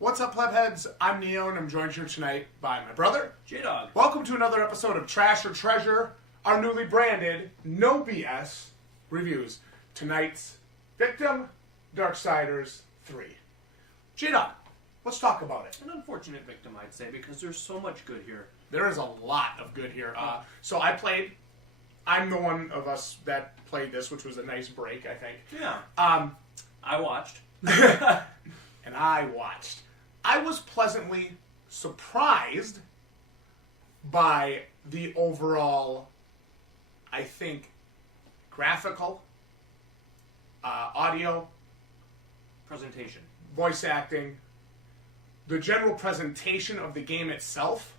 What's up, Plebheads? I'm Neo, and I'm joined here tonight by my brother, Jdog. Welcome to another episode of Trash or Treasure, our newly branded, no BS reviews. Tonight's victim, Darksiders 3. Jdog, let's talk about it. An unfortunate victim, I'd say, because there's so much good here. There is a lot of good here. So I played. I'm the one of us that played this, which was a nice break, I think. Yeah. I watched. And I watched. I was pleasantly surprised by the overall, I think, graphical, audio, Presentation. voice acting, the general presentation of the game itself.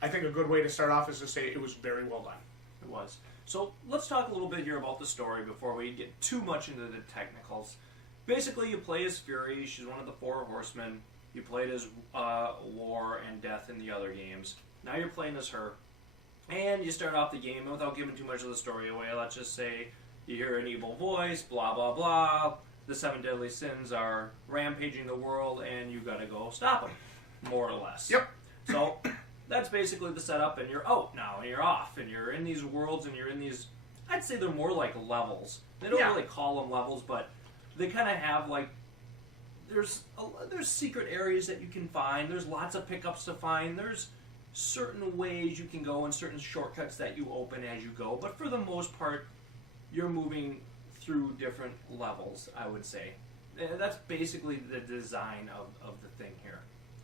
I think a good way to start off is to say it was very well done. It was. So let's talk a little bit here about the story before we get too much into the technicals. Basically, you play as Fury. She's one of the four horsemen. You played as War and Death in the other games. Now you're playing as her. And you start off the game, and without giving too much of the story away, let's just say you hear an evil voice, blah, blah, blah. The 7 deadly sins are rampaging the world, and you gotta go stop them, more or less. Yep. So that's basically the setup, and you're out now, and you're off, and you're in these worlds, and you're in these, I'd say they're more like levels. They don't really call them levels, but they kind of have, like, there's secret areas that you can find, there's lots of pickups to find, there's certain ways you can go and certain shortcuts that you open as you go, but for the most part, you're moving through different levels, I would say. That's basically the design of the thing here.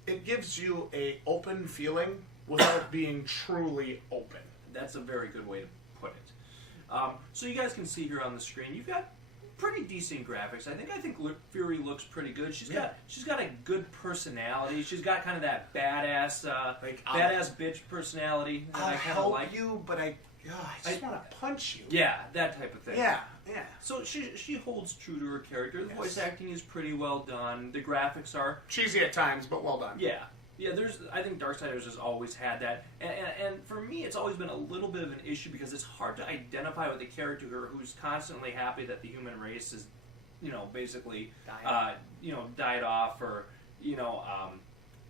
It gives you a open feeling without being truly open. That's a very good way to put it. So you guys can see here on the screen, you've got pretty decent graphics. I think Fury looks pretty good. She's got a good personality. She's got kind of that badass badass bitch personality that I kind of like. You, but I just want to punch you. Yeah, that type of thing. Yeah. So she holds true to her character. The voice acting is pretty well done. The graphics are cheesy at times, but well done. Yeah. I think Darksiders has always had that, and for me, it's always been a little bit of an issue because it's hard to identify with a character who's constantly happy that the human race is, basically, died off or,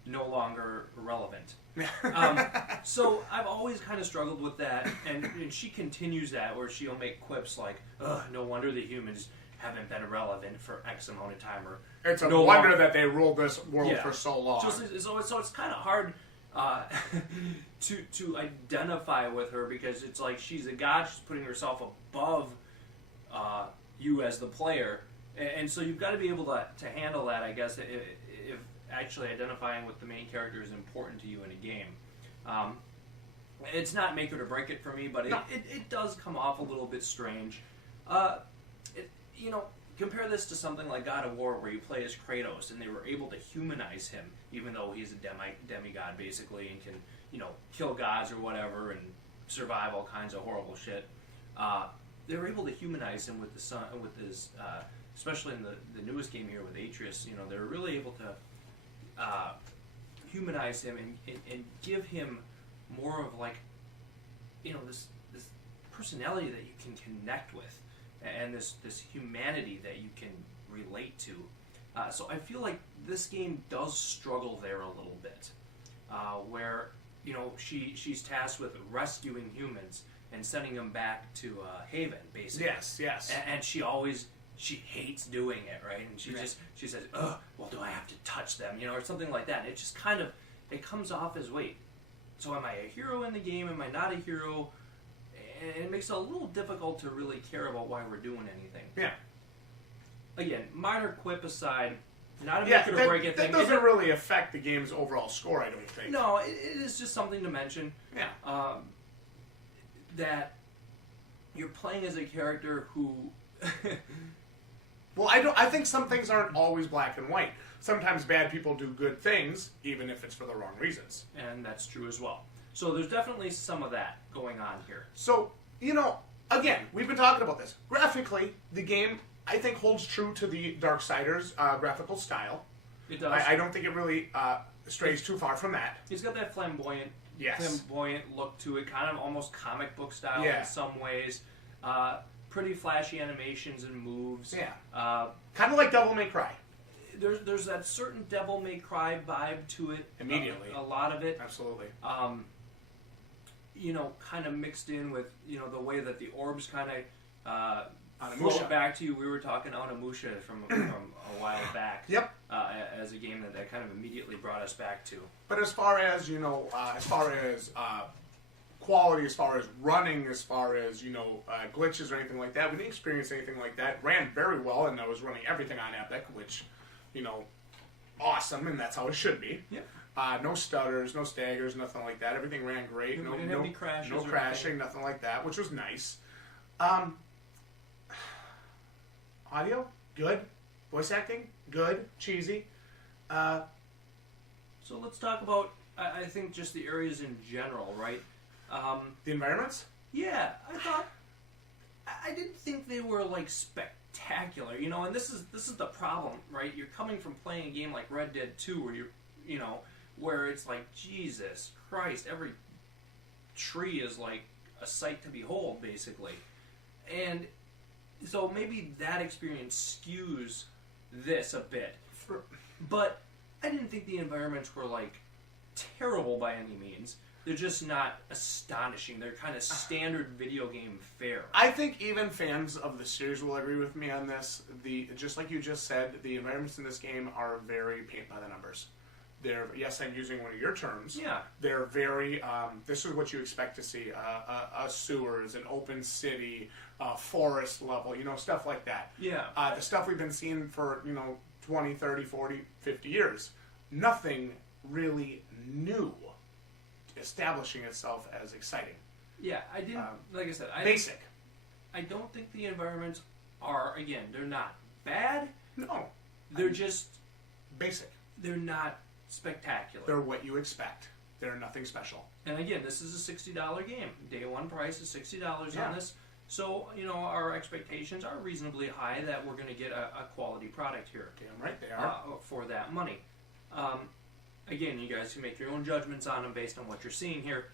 no longer relevant. So I've always kind of struggled with that, and she continues that where she'll make quips like, "Ugh, no wonder the humans haven't been relevant for X amount of time," or it's a wonder that they ruled this world for so long. So it's kind of hard to identify with her because it's like she's a god. She's putting herself above you as the player, and so you've got to be able to handle that, I guess, if actually identifying with the main character is important to you in a game. It's not make it or break it for me, but it does come off a little bit strange. Compare this to something like God of War, where you play as Kratos, and they were able to humanize him, even though he's a demigod, basically, and can, kill gods or whatever, and survive all kinds of horrible shit. They were able to humanize him with his, especially in the newest game here with Atreus. They were really able to humanize him and give him more of like, this personality that you can connect with. And this humanity that you can relate to. So I feel like this game does struggle there a little bit, where she's tasked with rescuing humans and sending them back to Haven, basically. Yes. And she hates doing it, right? And she says, "Oh, well, do I have to touch them?" Or something like that. And it just it comes off as, wait, so am I a hero in the game? Am I not a hero? And it makes it a little difficult to really care about why we're doing anything. Yeah. Again, minor quip aside, not a make it or break it thing. That doesn't really affect the game's overall score, I don't think. No, it is just something to mention. Yeah. That you're playing as a character who... Well, I think some things aren't always black and white. Sometimes bad people do good things, even if it's for the wrong reasons. And that's true as well. So there's definitely some of that going on here. So, again, we've been talking about this. Graphically, the game, I think, holds true to the Darksiders graphical style. It does. I don't think it really strays too far from that. It's got that flamboyant look to it, kind of almost comic book style in some ways. Pretty flashy animations and moves. Yeah. Kind of like Devil May Cry. there's that certain Devil May Cry vibe to it. Immediately. A lot of it. Absolutely. Kind of mixed in with, the way that the orbs kind of Onimusha. float back to you. We were talking Onimusha from a while back. Yep. As a game that kind of immediately brought us back to. But as far as, quality, as far as running, as far as, glitches or anything like that, we didn't experience anything like that. Ran very well, and I was running everything on Epic, which, awesome, and that's how it should be. Yeah. No stutters, no staggers, nothing like that. Everything ran great. We didn't have any crashes. No or crashing, anything. nothing like that, which was nice. Audio, good. Voice acting, good. Cheesy. So let's talk about, I think, just the areas in general, right? The environments? Yeah, I didn't think they were like spectacular, and this is the problem, right? You're coming from playing a game like Red Dead 2 where where it's like, Jesus Christ, every tree is like a sight to behold, basically. And so maybe that experience skews this a bit. But I didn't think the environments were like terrible by any means. They're just not astonishing. They're kind of standard video game fare. I think even fans of the series will agree with me on this. Just like you just said, the environments in this game are very paint by the numbers. They're, yes, I'm using one of your terms. Yeah. They're very, this is what you expect to see. A sewers, an open city, forest level, stuff like that. Yeah. The stuff we've been seeing for, 20, 30, 40, 50 years. Nothing really new establishing itself as exciting. Yeah, I didn't, like I said, basic. I don't think the environments are, again, they're not bad. No. They're just basic. They're not spectacular. They're what you expect. They're nothing special. And again, this is a $60 game. Day one price is $60 Yeah. on this. So, our expectations are reasonably high that we're going to get a quality product here. Damn right they are. For that money. Again, you guys can make your own judgments on them based on what you're seeing here.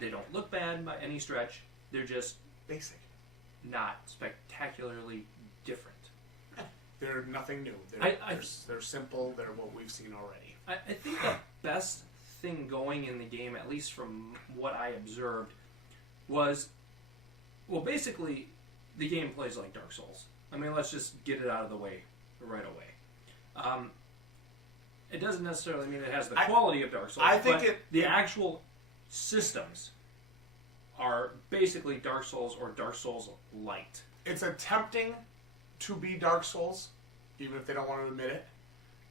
They don't look bad by any stretch. They're just basic. Not spectacularly different. They're nothing new. They're simple. They're what we've seen already. I think the best thing going in the game, at least from what I observed, was, well, basically, the game plays like Dark Souls. I mean, let's just get it out of the way right away. It doesn't necessarily mean it has the quality of Dark Souls, but the actual systems are basically Dark Souls or Dark Souls Lite. It's attempting to be Dark Souls, even if they don't want to admit it.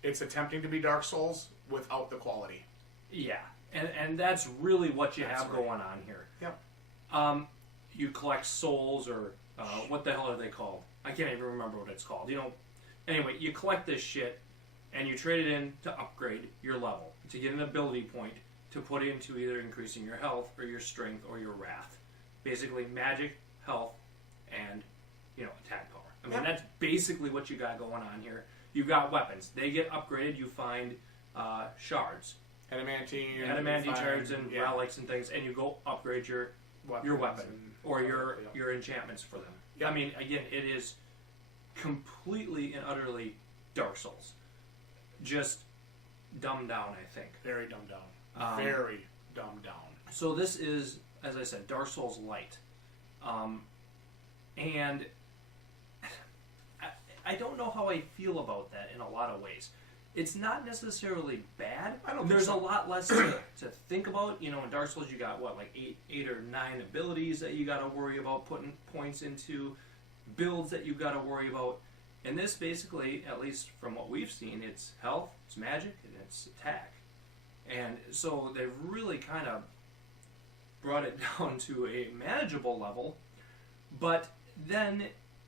It's attempting to be Dark Souls without the quality. Yeah, and that's really what you have going on here. Yep. You collect souls, or what the hell are they called? I can't even remember what it's called. Anyway, you collect this shit, and you trade it in to upgrade your level, to get an ability point to put into either increasing your health or your strength or your wrath. Basically, magic, health, and attack power. I mean, that's basically what you got going on here. You've got weapons. They get upgraded. You find shards. Adamantine shards and relics and things, and you go upgrade your weapon or your enchantments for them. I mean, again, it is completely and utterly Dark Souls. Just dumbed down, I think. Very dumbed down. Very dumbed down. So this is, as I said, Dark Souls Lite. And I don't know how I feel about that in a lot of ways. It's not necessarily bad. There's a lot less to think about. In Dark Souls you got, like 8 or 9 abilities that you got to worry about putting points into, builds that you got to worry about. And this basically, at least from what we've seen, it's health, it's magic, and it's attack. And so they've really kind of brought it down to a manageable level, but then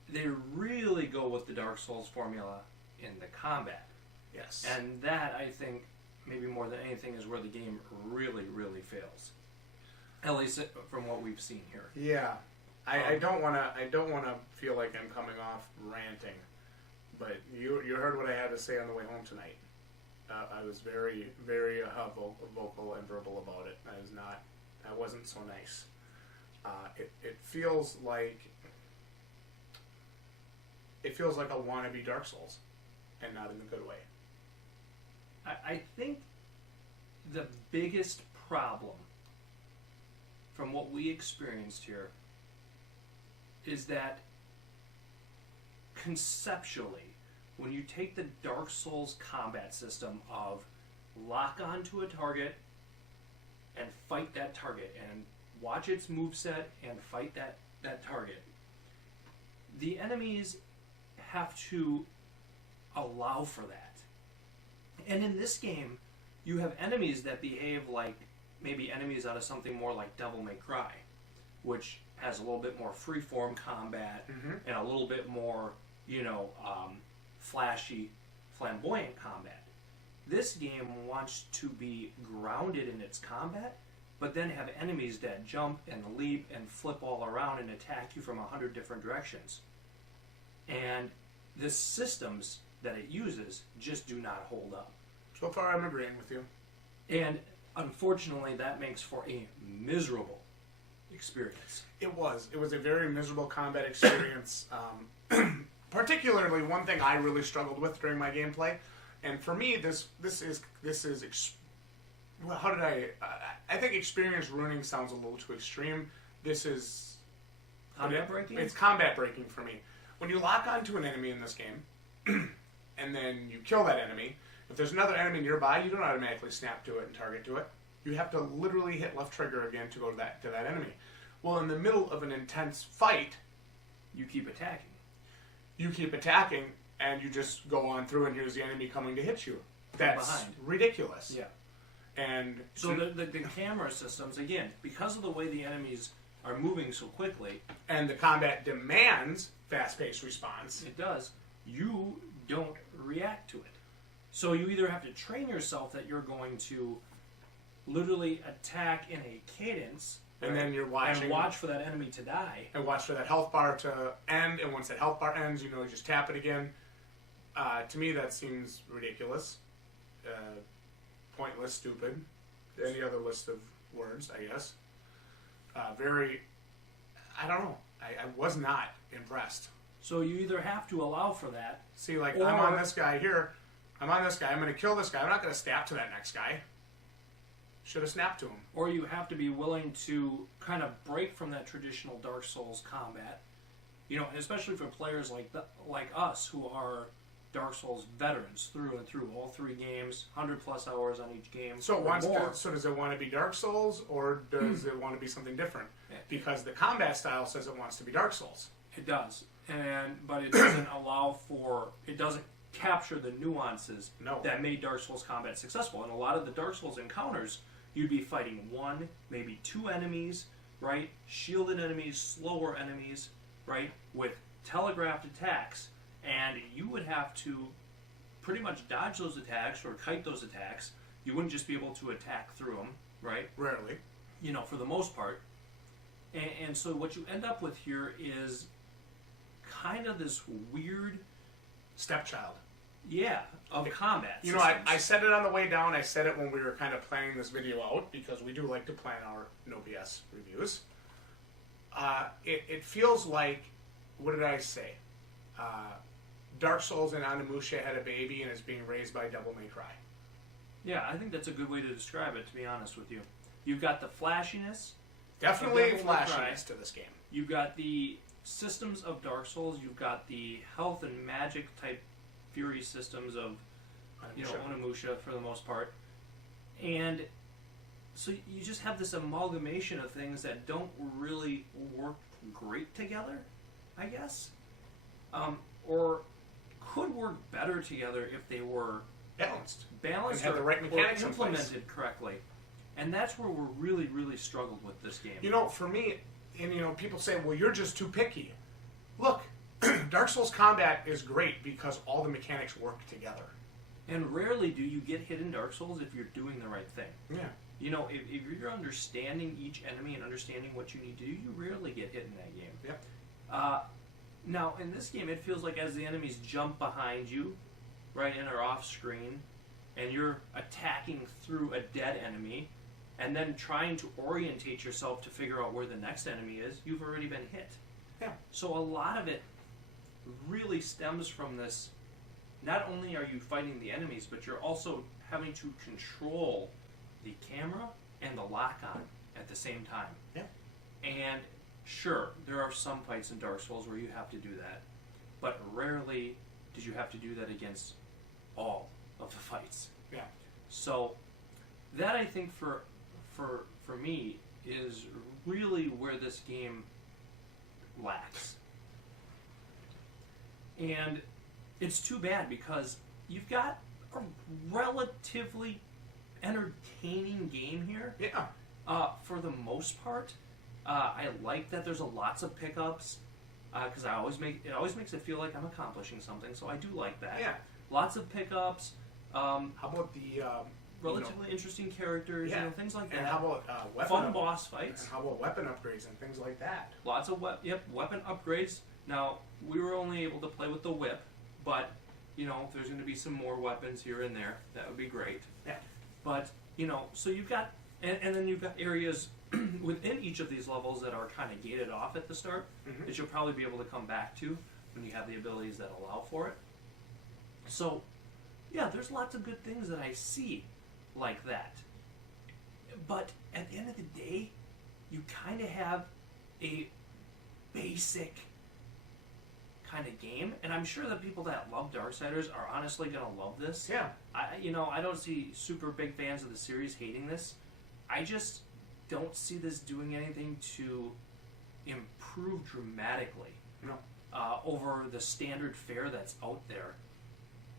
they really go with the Dark Souls formula in the combat. Yes. And that, I think, maybe more than anything, is where the game really, really fails. At least from what we've seen here. Yeah. I don't want to feel like I'm coming off ranting, but you heard what I had to say on the way home tonight. I was very, very vocal and verbal about it. I wasn't so nice. It feels like a wannabe Dark Souls. and not in the good way. I think the biggest problem from what we experienced here is that conceptually, when you take the Dark Souls combat system of lock onto a target and fight that target and watch its moveset and fight that target, the enemies have to allow for that. And in this game, you have enemies that behave like maybe enemies out of something more like Devil May Cry, which has a little bit more free-form combat and a little bit more, flashy, flamboyant combat. This game wants to be grounded in its combat, but then have enemies that jump and leap and flip all around and attack you from 100 different directions. And the systems that it uses just do not hold up. So far, I'm agreeing with you. And unfortunately, that makes for a miserable experience. It was a very miserable combat experience. Particularly, one thing I really struggled with during my gameplay, and for me, this is well, how did I think experience ruining sounds a little too extreme. This is Combat breaking? It's combat breaking for me. When you lock onto an enemy in this game, and then you kill that enemy, if there's another enemy nearby, you don't automatically snap to it and target to it. You have to literally hit left trigger again to go to that enemy. Well, in the middle of an intense fight, You keep attacking. And you just go on through, and here's the enemy coming to hit you. That's behind. ridiculous. Yeah. And so the camera systems, again, because of the way the enemies are moving so quickly, and the combat demands fast-paced response. It does. You don't react to it. So you either have to train yourself that you're going to literally attack in a cadence, and then you're watching, and watch for that enemy to die, and watch for that health bar to end. And once that health bar ends, you just tap it again. To me, that seems ridiculous, pointless, stupid. Any other list of words, I guess. I don't know. I was not impressed. So you either have to allow for that. See, I'm on this guy here. I'm on this guy. I'm going to kill this guy. I'm not going to snap to that next guy. Should have snapped to him. Or you have to be willing to kind of break from that traditional Dark Souls combat. And especially for players like us who are Dark Souls veterans through and through, all 3 games, 100+ hours on each game. So does it want to be Dark Souls, or does it want to be something different? Yeah. Because the combat style says it wants to be Dark Souls. It does, but it doesn't it doesn't capture the nuances that made Dark Souls combat successful. And a lot of the Dark Souls encounters, you'd be fighting 1, maybe 2 enemies, right? Shielded enemies, slower enemies, right? With telegraphed attacks. And you would have to pretty much dodge those attacks or kite those attacks. You wouldn't just be able to attack through them, right? Rarely. For the most part. And so what you end up with here is kind of this weird stepchild. Yeah, of combat. I said it on the way down. I said it when we were kind of planning this video out, because we do like to plan our no BS reviews. It feels like, what did I say? Dark Souls and Onimusha had a baby and is being raised by Devil May Cry. Yeah, I think that's a good way to describe it, to be honest with you. You've got the flashiness. Definitely flashiness to this game. You've got the systems of Dark Souls. You've got the health and magic type fury systems of Onimusha for the most part. And so you just have this amalgamation of things that don't really work great together, I guess. Or could work better together if they were balanced and had the right mechanics implemented correctly. And that's where we're really, really struggled with this game. For me, and people say, well, you're just too picky. Look, Dark Souls combat is great because all the mechanics work together. And rarely do you get hit in Dark Souls if you're doing the right thing. Yeah. If you're understanding each enemy and understanding what you need to do, you rarely get hit in that game. Yep. Now, in this game, it feels like as the enemies jump behind you, right, and are off screen, and you're attacking through a dead enemy, and then trying to orientate yourself to figure out where the next enemy is, you've already been hit. Yeah. So a lot of it really stems from this not only are you fighting the enemies, but you're also having to control the camera and the lock-on at the same time. Yeah. And sure, there are some fights in Dark Souls where you have to do that, but rarely did you have to do that against all of the fights. Yeah. So that, I think, for me, is really where this game lacks. And it's too bad because you've got a relatively entertaining game here. Yeah. For the most part, I like that there's lots of pickups because it always makes it feel like I'm accomplishing something. So I do like that. Yeah. Lots of pickups. How about the Relatively interesting characters, yeah. Things like that. And how about fun boss fights? And how about weapon upgrades and things like that? Lots of weapon upgrades. Now, we were only able to play with the whip, but if there's going to be some more weapons here and there, that would be great. Yeah. But so you've got, and then you've got areas within each of these levels that are kind of gated off at the start that you'll probably be able to come back to when you have the abilities that allow for it. So, yeah, there's lots of good things that I see like that. But at the end of the day, you kind of have a basic kind of game, and I'm sure that people that love Darksiders are honestly going to love this. Yeah. I don't see super big fans of the series hating this. I just don't see this doing anything to improve dramatically over the standard fare that's out there.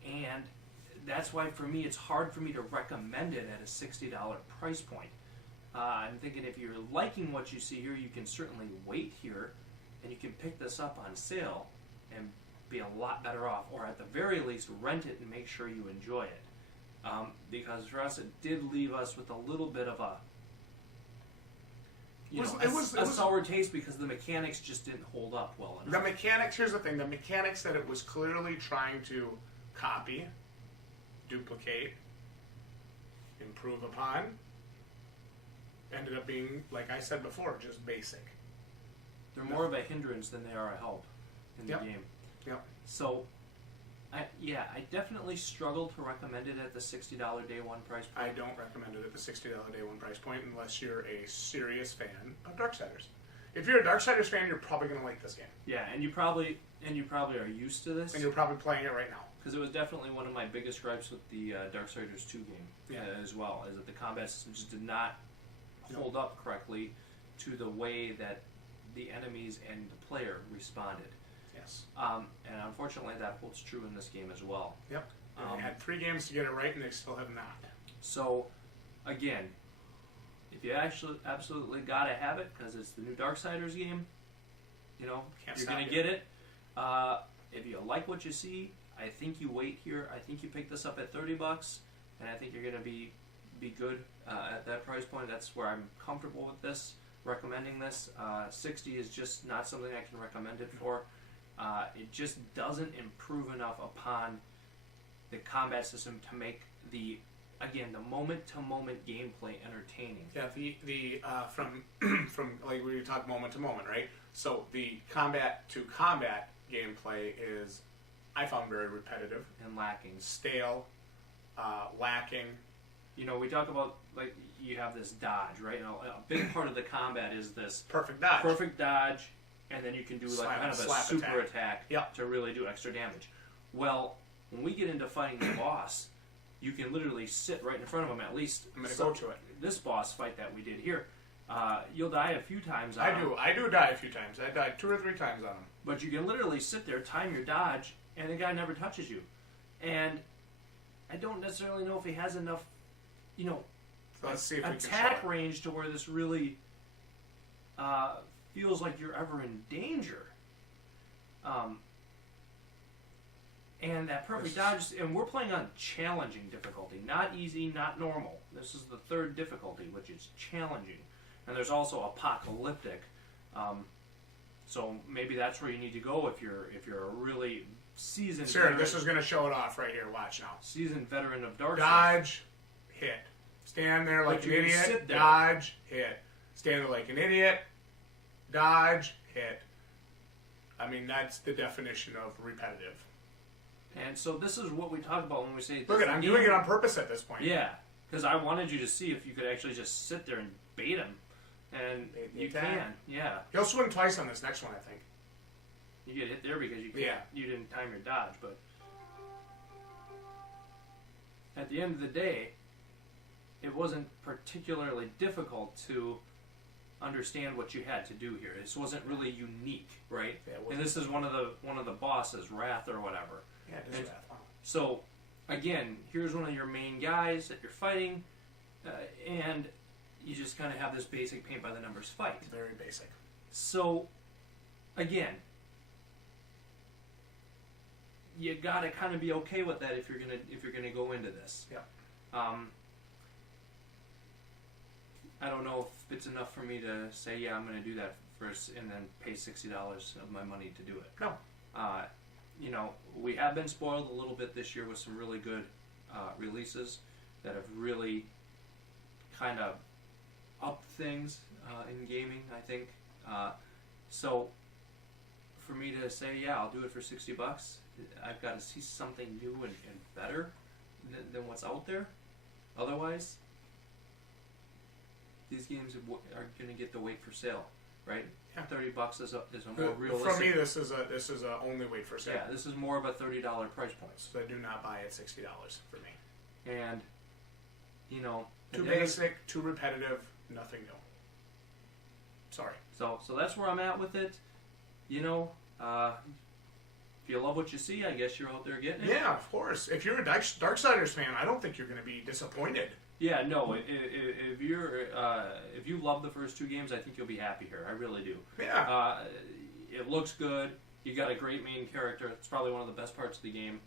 And that's why, for me, it's hard for me to recommend it at a $60 price point. I'm thinking if you're liking what you see here, you can certainly wait here, and you can pick this up on sale and be a lot better off, or at the very least, rent it and make sure you enjoy it. Because for us, it did leave us with a little bit of a sour taste because the mechanics just didn't hold up well enough. The mechanics, here's the thing, the mechanics that it was clearly trying to copy, duplicate, improve upon, ended up being, like I said before, just basic. They're more of a hindrance than they are a help in the game. Yep. So, I definitely struggle to recommend it at the $60 day one price point. I don't recommend it at the $60 day one price point unless you're a serious fan of Darksiders. If you're a Darksiders fan, you're probably going to like this game. Yeah, and you probably are used to this. And you're probably playing it right now. Because it was definitely one of my biggest gripes with the Darksiders 2 game as well, is that the combat system just did not hold up correctly to the way that the enemies and the player responded. Yes. And unfortunately, that holds true in this game as well. Yep. And they had 3 games to get it right, and they still have not. So, again, if you actually absolutely got to have it, because it's the new Darksiders game, you're going to get it. If you like what you see, I think you wait here. I think you pick this up at $30, and I think you're going to be good at that price point. That's where I'm comfortable with this, recommending this. 60 is just not something I can recommend it for. It just doesn't improve enough upon the combat system to make the moment-to-moment gameplay entertaining. Yeah, the from like we talk moment to moment, right? So the combat to combat gameplay is, I found, very repetitive and lacking, stale, lacking. We talk about, like, you have this dodge, right? A big part of the combat is this perfect dodge, and then you can do slap, kind of a super attack to really do extra damage. Well, when we get into fighting the boss, you can literally sit right in front of him. At least I'm going to go to it. This boss fight that we did here, you'll die a few times on him. I do die a few times. I died 2 or 3 times on him. But you can literally sit there, time your dodge, and the guy never touches you. And I don't necessarily know if he has enough, Let's see if we attack range to where this really feels like you're ever in danger. And that perfect dodge, and we're playing on challenging difficulty, not easy, not normal. This is the 3rd difficulty, which is challenging. And there's also apocalyptic. So maybe that's where you need to go if you're a really seasoned. Sure, veteran. This is going to show it off right here. Watch now. Seasoned veteran of Darksiders. Dodge, hit. Stand there like an idiot. Dodge, hit. Stand there like an idiot. Dodge, hit. I mean, that's the definition of repetitive. And so this is what we talk about when we say... Look, I'm doing it on purpose at this point. Yeah, because I wanted you to see if you could actually just sit there and bait him. And you can, yeah. He'll swing twice on this next one, I think. You get hit there because you didn't time your dodge, but... At the end of the day, it wasn't particularly difficult to understand what you had to do here. This wasn't really unique, right? Yeah, and this is one of the bosses, Wrath or whatever. Yeah, it is Wrath. Wow. So, again, here's one of your main guys that you're fighting, and you just kind of have this basic paint by the numbers fight. Very basic. So, again, you gotta kind of be okay with that if you're gonna go into this. Yeah. I don't know if it's enough for me to say, yeah, I'm gonna do that first, and then pay $60 of my money to do it. No. You know, we have been spoiled a little bit this year with some really good releases that have really kind of upped things in gaming, I think. So, for me to say, yeah, I'll do it for $60, I've got to see something new and better than what's out there. Otherwise, these games are going to get the wait for sale, right? Yeah. $30 is a more realistic. For me, this is a only wait for sale. Yeah, this is more of a $30 price point. So I do not buy at $60 for me. And you know, too basic, too repetitive, nothing new. Sorry. So that's where I'm at with it. You know, if you love what you see, I guess you're out there getting it. Yeah, of course. If you're a Darksiders fan, I don't think you're going to be disappointed. Yeah, no. If you love the first two games, I think you'll be happy here. I really do. Yeah. It looks good. You got a great main character. It's probably one of the best parts of the game.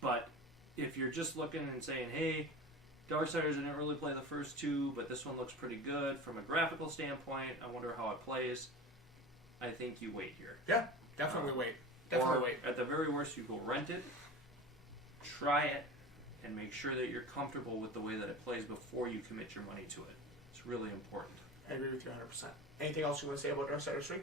But if you're just looking and saying, "Hey, Darksiders, I didn't really play the first two, but this one looks pretty good from a graphical standpoint. I wonder how it plays." I think you wait here. Yeah, definitely wait. Definitely wait. At the very worst, you go rent it, try it, and make sure that you're comfortable with the way that it plays before you commit your money to it. It's really important. I agree with you 100%. Anything else you want to say about Darksiders 3?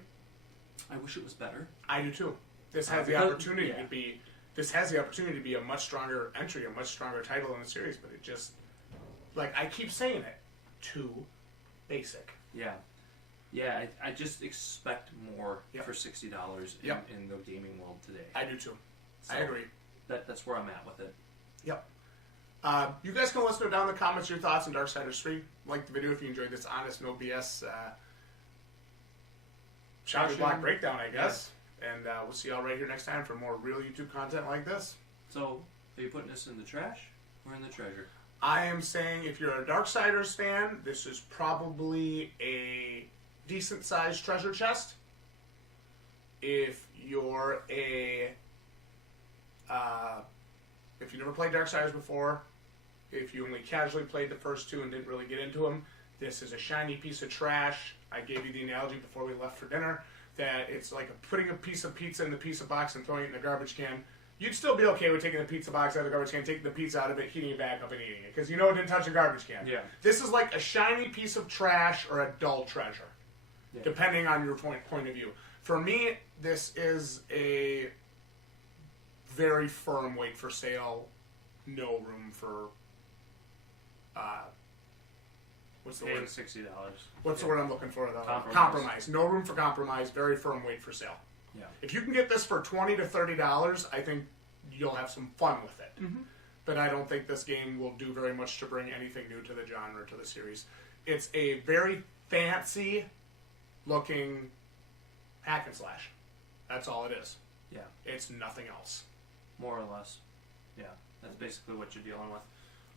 I wish it was better. I do too. This has the opportunity to be. This has the opportunity to be a much stronger entry, a much stronger title in the series, but it just, like I keep saying it, too basic. Yeah. Yeah, I just expect more for $60 in the gaming world today. I do too. So I agree. That's where I'm at with it. Yep. You guys can let us know down in the comments your thoughts on Darksiders 3. Like the video if you enjoyed this honest, no BS choppy block breakdown, I guess. Yeah. And we'll see y'all right here next time for more real YouTube content like this. So, are you putting this in the trash or in the treasure? I am saying if you're a Darksiders fan, this is probably a decent-sized treasure chest. If you're a... if you never played Darksiders before, if you only casually played the first two and didn't really get into them, this is a shiny piece of trash. I gave you the analogy before we left for dinner that it's like putting a piece of pizza in the pizza box and throwing it in the garbage can. You'd still be okay with taking the pizza box out of the garbage can, taking the pizza out of it, heating it back up and eating it, because you know it didn't touch a garbage can. Yeah. This is like a shiny piece of trash or a dull treasure, depending on your point of view. For me, this is a very firm wait for sale, no room for what's the word? $60. What's the word I'm looking for though? Compromise. No room for compromise. Very firm wait for sale. Yeah. If you can get this for $20 to $30, I think you'll have some fun with it. Mm-hmm. But I don't think this game will do very much to bring anything new to the genre, to the series. It's a very fancy looking hack and slash. That's all it is. Yeah. It's nothing else. More or less. Yeah. That's basically what you're dealing with.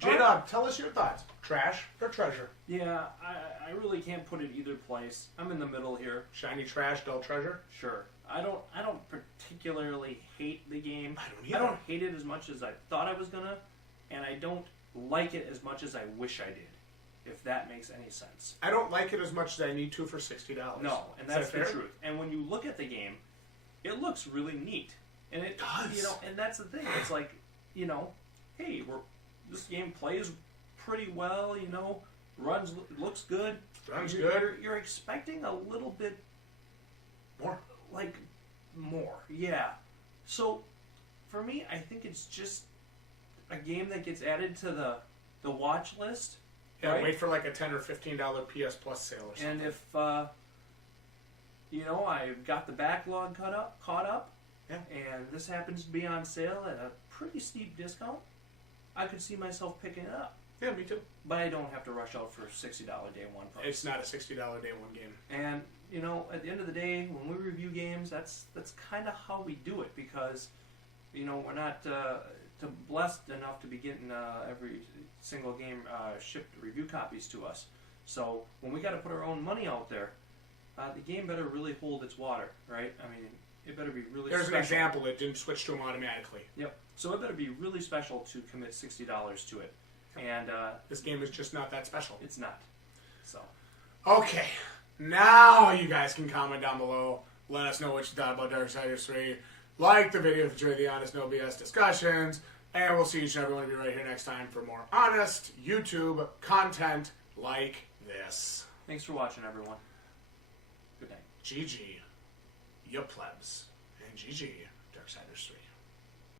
Jdog, tell us your thoughts. Trash or treasure? Yeah, I really can't put it either place. I'm in the middle here. Shiny trash, dull treasure? Sure. I don't particularly hate the game. I don't either. I don't hate it as much as I thought I was gonna, and I don't like it as much as I wish I did. If that makes any sense. I don't like it as much as I need to for $60. No, and that's the truth. And when you look at the game, it looks really neat. And it does. You know, and that's the thing. It's like, you know, hey, this game plays pretty well, you know, looks good. Runs good. You're expecting a little bit more. Like, more, yeah. So, for me, I think it's just a game that gets added to the watch list. Yeah, right? wait for like a $10 or $15 PS Plus sale or something. And if I've got the backlog caught up, yeah, and this happens to be on sale at a pretty steep discount, I could see myself picking it up. Yeah, me too. But I don't have to rush out for $60 day one price. It's not a $60 day one game. And at the end of the day, when we review games, that's kind of how we do it, because we're not blessed enough to be getting every single game shipped review copies to us. So when we got to put our own money out there, the game better really hold its water, right? I mean, it better be really There's special. an example. It didn't switch to them automatically. Yep. So it better be really special to commit $60 to it. And this game is just not that special. it's not. So Okay, now you guys can comment down below. Let us know what you thought about Darksiders 3. Like the video if you enjoy the honest, no BS discussions. And we'll see each and every one of you right here next time for more honest YouTube content like this. thanks for watching, everyone. Good night. GG, you plebs. And GG, Darksiders 3.